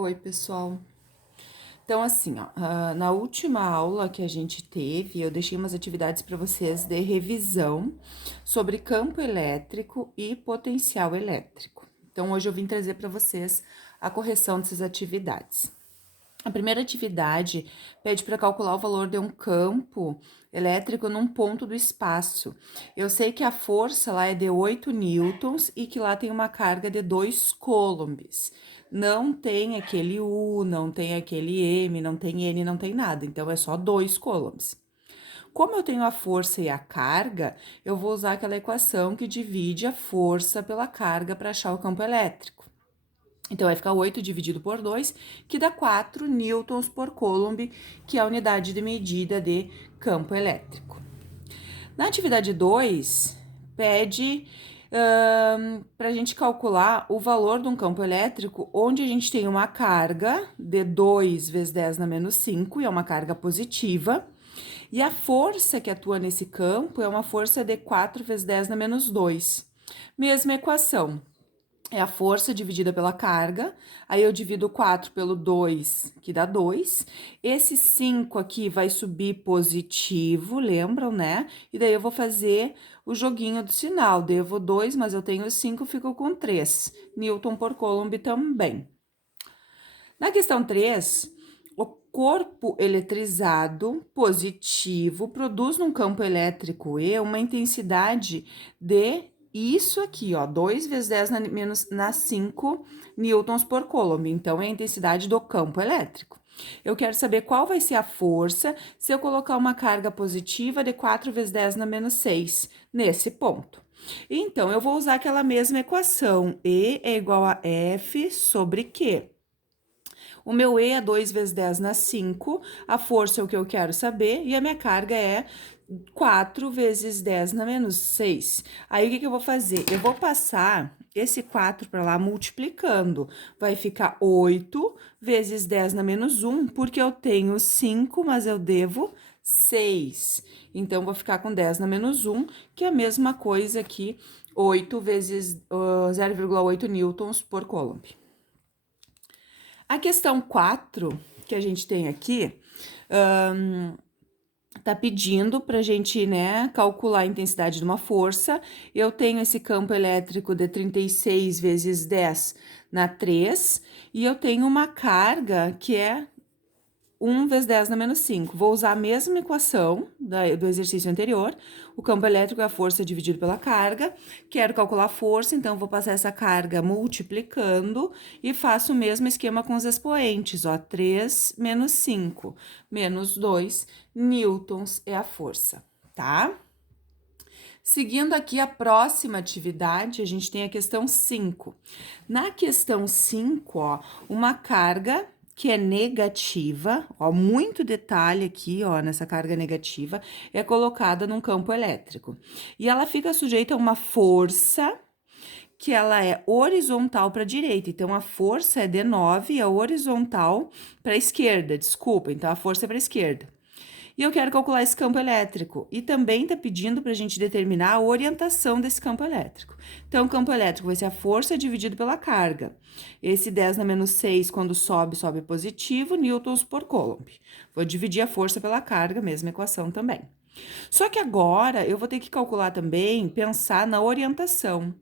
Oi, pessoal. Então, assim, ó, na última aula que a gente teve, eu deixei umas atividades para vocês de revisão sobre campo elétrico e potencial elétrico. Então, hoje eu vim trazer para vocês a correção dessas atividades. A primeira atividade pede para calcular o valor de um campo elétrico num ponto do espaço. Eu sei que a força lá é de 8 newtons e que lá tem uma carga de 2 coulombs. Não tem aquele U, não tem aquele M, não tem N, não tem nada. Então, é só 2 coulombs. Como eu tenho a força e a carga, eu vou usar aquela equação que divide a força pela carga para achar o campo elétrico. Então, vai ficar 8 dividido por 2, que dá 4 newtons por coulomb, que é a unidade de medida de campo elétrico. Na atividade 2, pede para a gente calcular o valor de um campo elétrico onde a gente tem uma carga de 2 vezes 10 na menos 5, e é uma carga positiva, e a força que atua nesse campo é uma força de 4 vezes 10 na menos 2. Mesma equação. É a força dividida pela carga, aí eu divido 4 pelo 2, que dá 2. Esse 5 aqui vai subir positivo, lembram, né? E daí eu vou fazer o joguinho do sinal. Devo 2, mas eu tenho 5, fico com 3. Newton por coulomb também. Na questão 3, o corpo eletrizado positivo produz num campo elétrico E uma intensidade de isso aqui, ó, 2 vezes 10 na 5 newtons por coulomb. Então, é a intensidade do campo elétrico. Eu quero saber qual vai ser a força se eu colocar uma carga positiva de 4 vezes 10 na menos 6 nesse ponto. Então, eu vou usar aquela mesma equação. E é igual a F sobre Q. O meu E é 2 vezes 10 na 5, a força é o que eu quero saber, e a minha carga é 4 vezes 10 na menos 6. Aí, o que eu vou fazer? Eu vou passar esse 4 para lá multiplicando. Vai ficar 8 vezes 10 na menos 1, porque eu tenho 5, mas eu devo 6. Então, vou ficar com 10 na menos 1, que é a mesma coisa que 8 vezes 0,8 newtons por coulomb. A questão 4 que a gente tem aqui, tá pedindo para a gente, né, calcular a intensidade de uma força. Eu tenho esse campo elétrico de 36 vezes 10 na 3, e eu tenho uma carga que é 1 vezes 10 na menos 5. Vou usar a mesma equação do exercício anterior. O campo elétrico é a força dividido pela carga. Quero calcular a força, então vou passar essa carga multiplicando e faço o mesmo esquema com os expoentes, ó. 3 menos 5 menos 2 newtons é a força, tá? Seguindo aqui a próxima atividade, a gente tem a questão 5. Na questão 5, ó, uma carga que é negativa, ó, muito detalhe aqui, ó, nessa carga negativa, é colocada num campo elétrico. E ela fica sujeita a uma força que ela é horizontal para a direita. Então, a força é de 9 e a horizontal para a esquerda, desculpa. Então, a força é para a esquerda. E eu quero calcular esse campo elétrico. E também está pedindo para a gente determinar a orientação desse campo elétrico. Então, o campo elétrico vai ser a força dividido pela carga. Esse 10 na menos 6, quando sobe, sobe positivo, newtons por coulomb. Vou dividir a força pela carga, mesma equação também. Só que agora, eu vou ter que calcular também, pensar na orientação.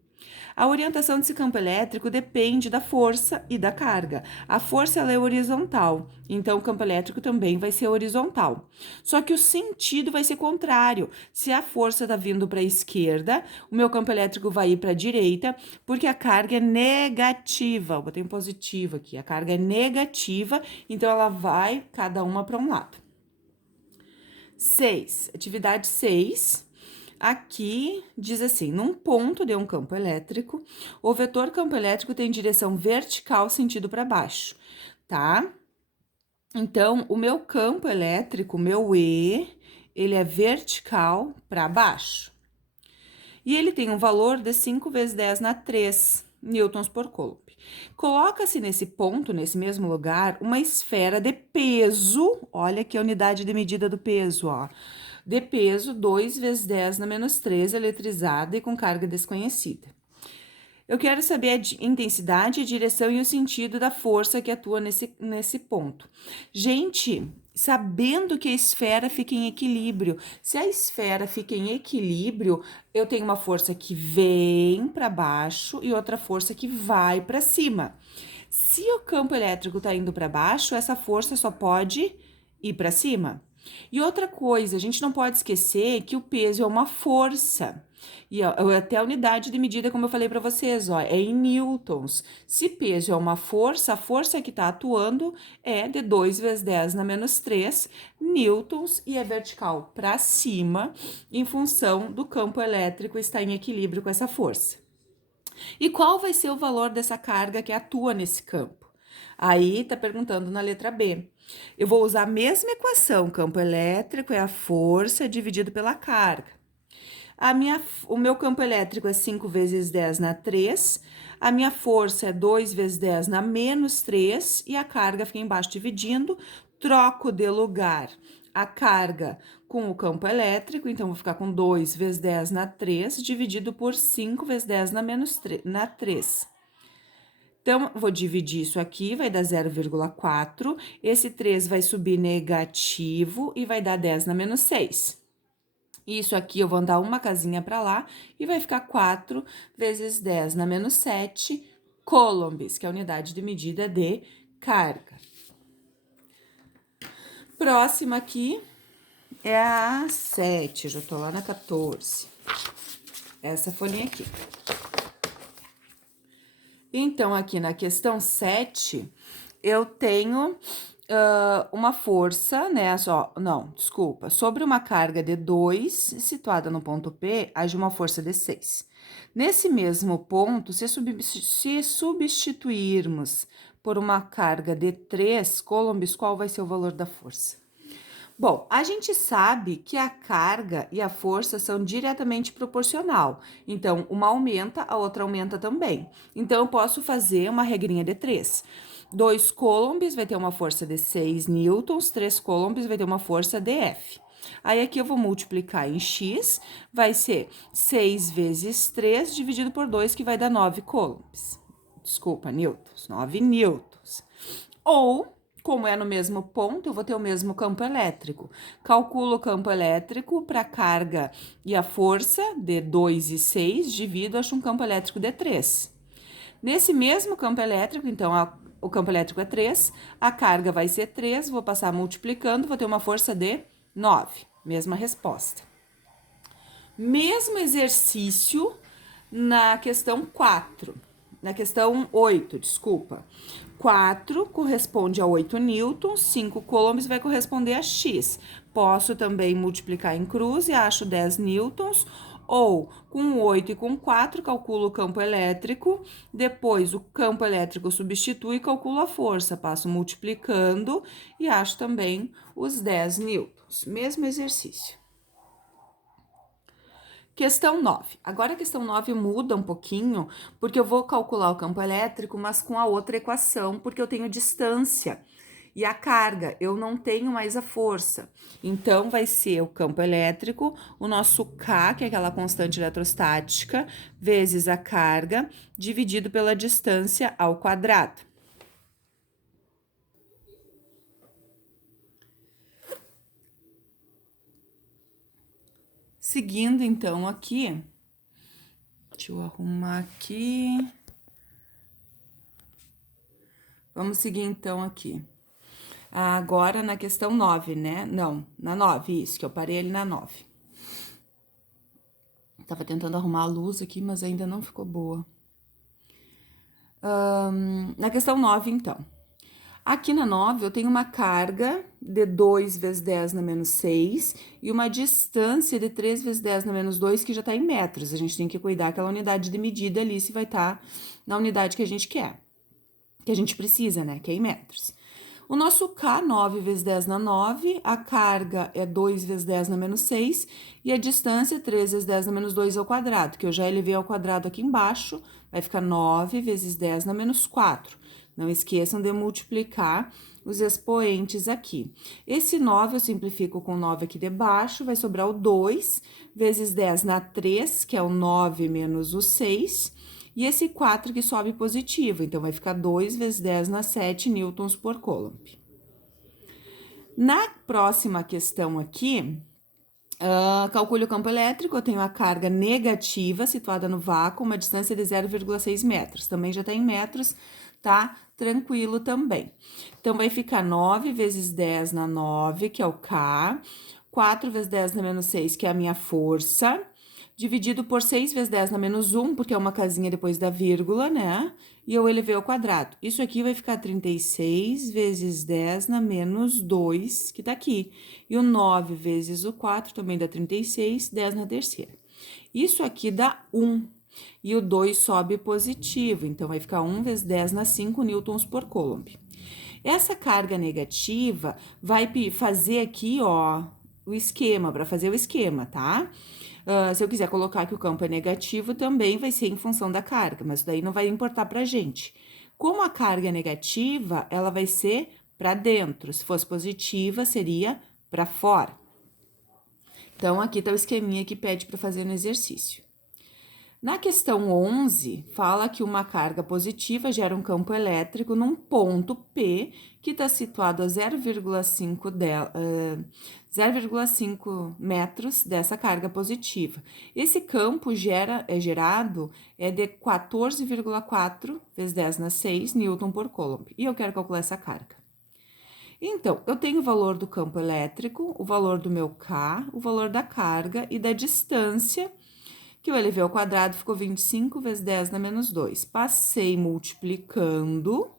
A orientação desse campo elétrico depende da força e da carga. A força ela é horizontal, então o campo elétrico também vai ser horizontal. Só que o sentido vai ser contrário. Se a força está vindo para a esquerda, o meu campo elétrico vai ir para a direita, porque a carga é negativa. Eu botei um positivo aqui. A carga é negativa, então ela vai cada uma para um lado. 6. Atividade 6. Aqui diz assim: num ponto de um campo elétrico, o vetor campo elétrico tem direção vertical sentido para baixo, tá? Então, o meu campo elétrico, meu E, ele é vertical para baixo. E ele tem um valor de 5 vezes 10 na 3 newtons por coulomb. Coloca-se nesse ponto, nesse mesmo lugar, uma esfera de peso, olha aqui a unidade de medida do peso, ó, de peso 2 vezes 10 na menos 3, eletrizada e com carga desconhecida. Eu quero saber a intensidade, a direção e o sentido da força que atua nesse ponto. Gente, sabendo que a esfera fica em equilíbrio, se a esfera fica em equilíbrio, eu tenho uma força que vem para baixo e outra força que vai para cima. Se o campo elétrico está indo para baixo, essa força só pode ir para cima. E outra coisa, a gente não pode esquecer que o peso é uma força. E até a unidade de medida, como eu falei para vocês, ó, é em newtons. Se peso é uma força, a força que está atuando é de 2 vezes 10 na menos 3 newtons e é vertical para cima, em função do campo elétrico estar em equilíbrio com essa força. E qual vai ser o valor dessa carga que atua nesse campo? Aí tá perguntando na letra B. Eu vou usar a mesma equação, campo elétrico é a força dividido pela carga. O meu campo elétrico é 5 vezes 10 na 3, a minha força é 2 vezes 10 na menos 3 e a carga fica embaixo dividindo, troco de lugar a carga com o campo elétrico, então vou ficar com 2 vezes 10 na 3 dividido por 5 vezes 10 na menos 3, na 3. Então, vou dividir isso aqui, vai dar 0,4. Esse 3 vai subir negativo e vai dar 10 na menos 6. Isso aqui eu vou andar uma casinha para lá e vai ficar 4 vezes 10 na menos 7 coulombs, que é a unidade de medida de carga. Próxima aqui é a 7, já tô lá na 14. Essa folhinha aqui. Então, aqui na questão 7, eu tenho uma força, né? Sobre uma carga de 2, situada no ponto P, age uma força de 6. Nesse mesmo ponto, se substituirmos por uma carga de 3 coulombs, qual vai ser o valor da força? Bom, a gente sabe que a carga e a força são diretamente proporcional. Então, uma aumenta, a outra aumenta também. Então, eu posso fazer uma regrinha de 3. 2 coulombs vai ter uma força de 6 newtons, 3 coulombs vai ter uma força de F. Aí, aqui eu vou multiplicar em x, vai ser 6 vezes 3 dividido por 2, que vai dar 9 coulombs. Desculpa, newtons, 9 newtons. Ou, como é no mesmo ponto, eu vou ter o mesmo campo elétrico. Calculo o campo elétrico para a carga e a força de 2 e 6, divido, acho um campo elétrico de 3. Nesse mesmo campo elétrico, então, o campo elétrico é 3, a carga vai ser 3, vou passar multiplicando, vou ter uma força de 9. Mesma resposta. Mesmo exercício na questão 4. Na questão 8, desculpa. 4 corresponde a 8 newtons, 5 coulombs vai corresponder a x. Posso também multiplicar em cruz e acho 10 newtons, ou com 8 e com 4 calculo o campo elétrico, depois o campo elétrico substitui e calculo a força. Passo multiplicando e acho também os 10 newtons. Mesmo exercício. Questão 9. Agora a questão 9 muda um pouquinho, porque eu vou calcular o campo elétrico, mas com a outra equação, porque eu tenho distância e a carga, eu não tenho mais a força. Então, vai ser o campo elétrico, o nosso K, que é aquela constante eletrostática, vezes a carga, dividido pela distância ao quadrado. Seguindo, então, aqui, deixa eu arrumar aqui. Vamos seguir, então, aqui. Agora, na questão 9, né? Não, na 9, isso, que eu parei ali na 9. Tava tentando arrumar a luz aqui, mas ainda não ficou boa. Na questão 9, então. Aqui na 9, eu tenho uma carga de 2 vezes 10 na menos 6 e uma distância de 3 vezes 10 na menos 2, que já tá em metros. A gente tem que cuidar aquela unidade de medida ali, se vai estar na unidade que a gente quer. Que a gente precisa, né? Que é em metros. O nosso K, 9 vezes 10 na 9, a carga é 2 vezes 10 na menos 6 e a distância é 3 vezes 10 na menos 2 ao quadrado, que eu já elevei ao quadrado aqui embaixo, vai ficar 9 vezes 10 na menos 4. Não esqueçam de multiplicar os expoentes aqui. Esse 9 eu simplifico com 9 aqui debaixo, vai sobrar o 2 vezes 10 na 3, que é o 9 menos o 6, E esse 4 que sobe positivo, então vai ficar 2 vezes 10 na 7 newtons por coulomb. Na próxima questão aqui, calcule o campo elétrico, eu tenho a carga negativa situada no vácuo, uma distância de 0,6 metros. Também já está em metros, tá? Tranquilo também. Então, vai ficar 9 vezes 10 na 9, que é o K, 4 vezes 10 na menos 6, que é a minha força, dividido por 6 vezes 10 na menos 1, porque é uma casinha depois da vírgula, né? E eu elevei ao quadrado. Isso aqui vai ficar 36 vezes 10 na menos 2, que tá aqui. E o 9 vezes o 4 também dá 36, 10 na terceira. Isso aqui dá 1. E o 2 sobe positivo, então vai ficar 1 vezes 10 na 5 newtons por coulomb. Essa carga negativa vai fazer aqui, ó, o esquema, para fazer o esquema, tá? Se eu quiser colocar que o campo é negativo, também vai ser em função da carga, mas isso daí não vai importar pra gente. Como a carga é negativa, ela vai ser para dentro. Se fosse positiva, seria para fora. Então, aqui tá o esqueminha que pede para fazer no exercício. Na questão 11, fala que uma carga positiva gera um campo elétrico num ponto P que está situado a 0,5 metros dessa carga positiva. Esse campo é gerado de 14,4 vezes 10 na 6 newton por coulomb. E eu quero calcular essa carga. Então, eu tenho o valor do campo elétrico, o valor do meu K, o valor da carga e da distância, que eu elevei ao quadrado, ficou 25 vezes 10 na menos 2. Passei multiplicando,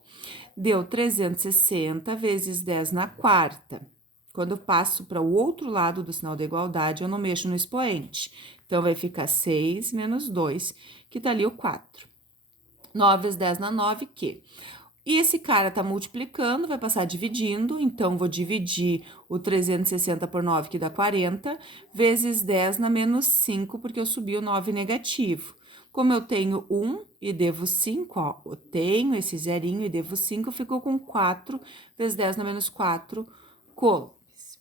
deu 360 vezes 10 na quarta. Quando eu passo para o outro lado do sinal da igualdade, eu não mexo no expoente. Então, vai ficar 6 menos 2, que tá ali o 4. 9 vezes 10 na 9, que... E esse cara tá multiplicando, vai passar dividindo, então vou dividir o 360 por 9, que dá 40, vezes 10 na menos 5, porque eu subi o 9 negativo. Como eu tenho 1 e devo 5, ó, eu tenho esse zerinho e devo 5, ficou com 4 vezes 10 na menos 4 coulombs.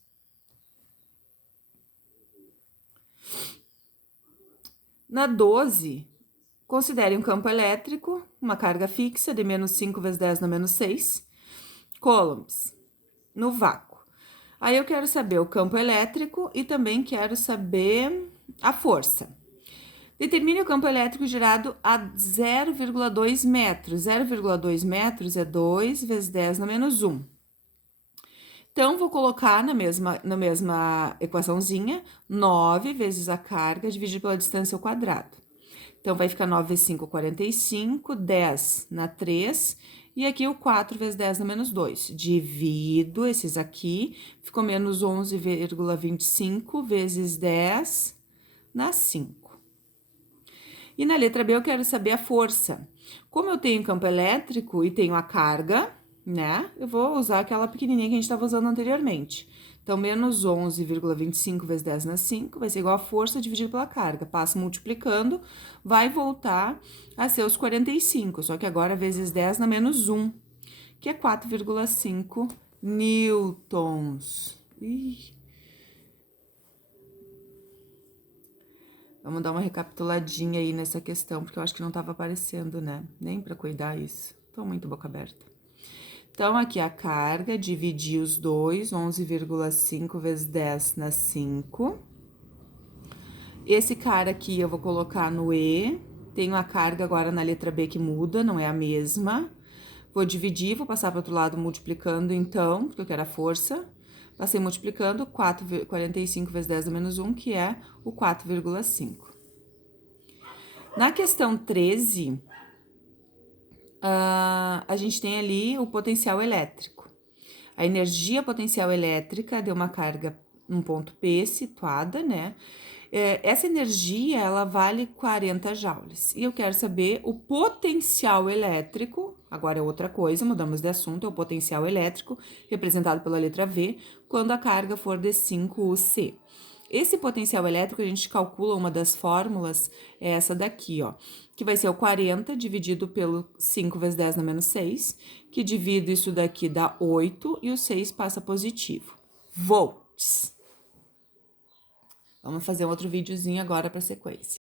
Na 12... Considere um campo elétrico, uma carga fixa de menos 5 vezes 10 na menos 6 coulombs no vácuo. Aí eu quero saber o campo elétrico e também quero saber a força. Determine o campo elétrico gerado a 0,2 metros. 0,2 metros é 2 vezes 10 na menos 1. Então, vou colocar na mesma equaçãozinha 9 vezes a carga dividido pela distância ao quadrado. Então, vai ficar 9 vezes 5, 45, 10 na 3, e aqui o 4 vezes 10 na menos 2. Divido esses aqui, ficou menos 11,25 vezes 10 na 5. E na letra B eu quero saber a força. Como eu tenho campo elétrico e tenho a carga, né? Eu vou usar aquela pequenininha que a gente estava usando anteriormente. Então, menos 11,25 vezes 10 na 5 vai ser igual a força dividido pela carga. Passa multiplicando, vai voltar a ser os 45, só que agora vezes 10 na menos 1, que é 4,5 newtons. Vamos dar uma recapituladinha aí nessa questão, porque eu acho que não estava aparecendo, né? Nem para cuidar isso. Tô muito boca aberta. Então, aqui a carga, dividir os dois, 11,5 vezes 10 na 5. Esse cara aqui eu vou colocar no E. Tenho a carga agora na letra B que muda, não é a mesma. Vou dividir, vou passar para o outro lado multiplicando então, porque eu quero a força. Passei multiplicando, 45 vezes 10 a menos 1, que é o 4,5. Na questão 13... a gente tem ali o potencial elétrico. A energia potencial elétrica de uma carga num ponto P situada, né? Essa energia, ela vale 40 joules. E eu quero saber o potencial elétrico, agora é outra coisa, mudamos de assunto, é o potencial elétrico, representado pela letra V, quando a carga for de 5UC. Esse potencial elétrico, a gente calcula uma das fórmulas, é essa daqui, ó, que vai ser o 40 dividido pelo 5 vezes 10 na menos 6, que divido isso daqui dá 8 e o 6 passa positivo. Volts. Vamos fazer um outro videozinho agora para sequência.